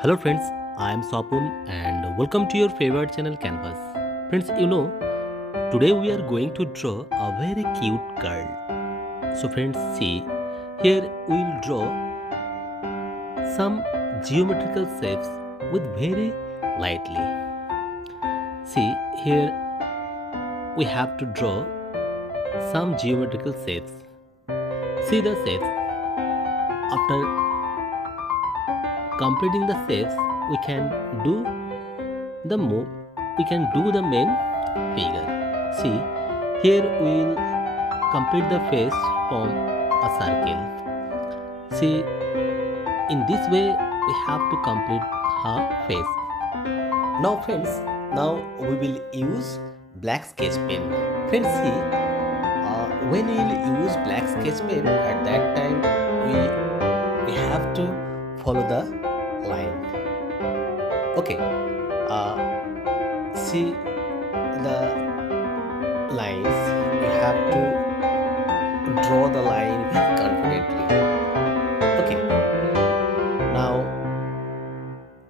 Hello friends, I am Sapun and welcome to your favorite channel Canvas. Friends, today we are going to draw a very cute girl. So friends, see, here we will draw some geometrical shapes with very lightly. See, here we have to draw some geometrical shapes. See the shapes. After completing the shapes, we can do the main figure. See, here we will complete the face from a circle. See, in this way we have to complete her face. Now friends, we will use black sketch pen. Friends, see, when we will use black sketch pen, at that time we have to follow the line. Okay, see the lines. You have to draw the line very confidently. Okay, now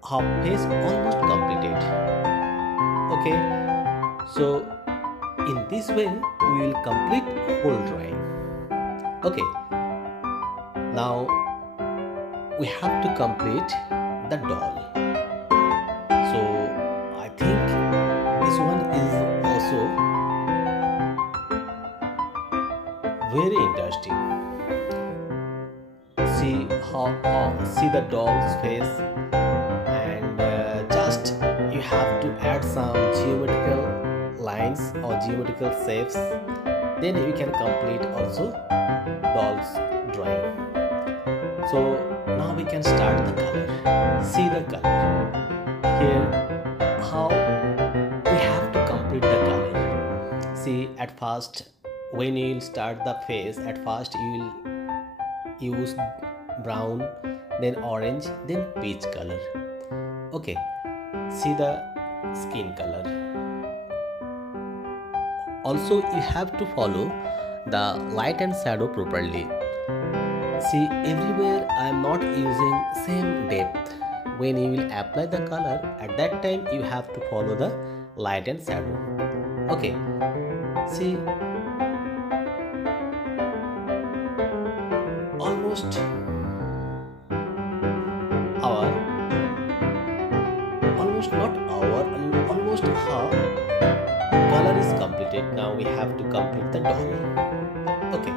half face almost completed. Okay, so in this way we will complete whole drawing. Okay, now we have to complete the doll. So I think this one is also very interesting. See the doll's face, and just you have to add some geometrical lines or geometrical shapes, then you can complete also doll's drawing. So now we can start the color. See the color. Here, how we have to complete the color. See, at first, when you will start the face, at first you will use brown, then orange, then peach color. Okay, see the skin color. Also, you have to follow the light and shadow properly. See, everywhere I am not using same depth. When you will apply the color, at that time you have to follow the light and shadow. Okay, see, almost half color is completed. Now we have to complete the doll. Okay,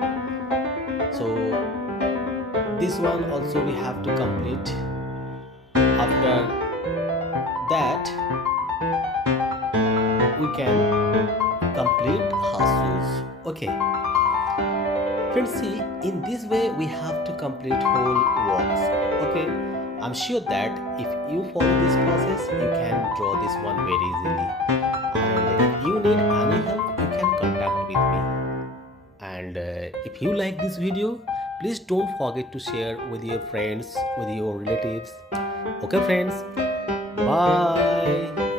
so this one also we have to complete. After that we can complete her shoes. Okay friends, see, in this way we have to complete whole walls. Okay, I'm sure that if you follow this process, you can draw this one very easily. And if you need any help, you can contact with me. And if you like this video, please don't forget to share with your friends, with your relatives. Okay friends, bye.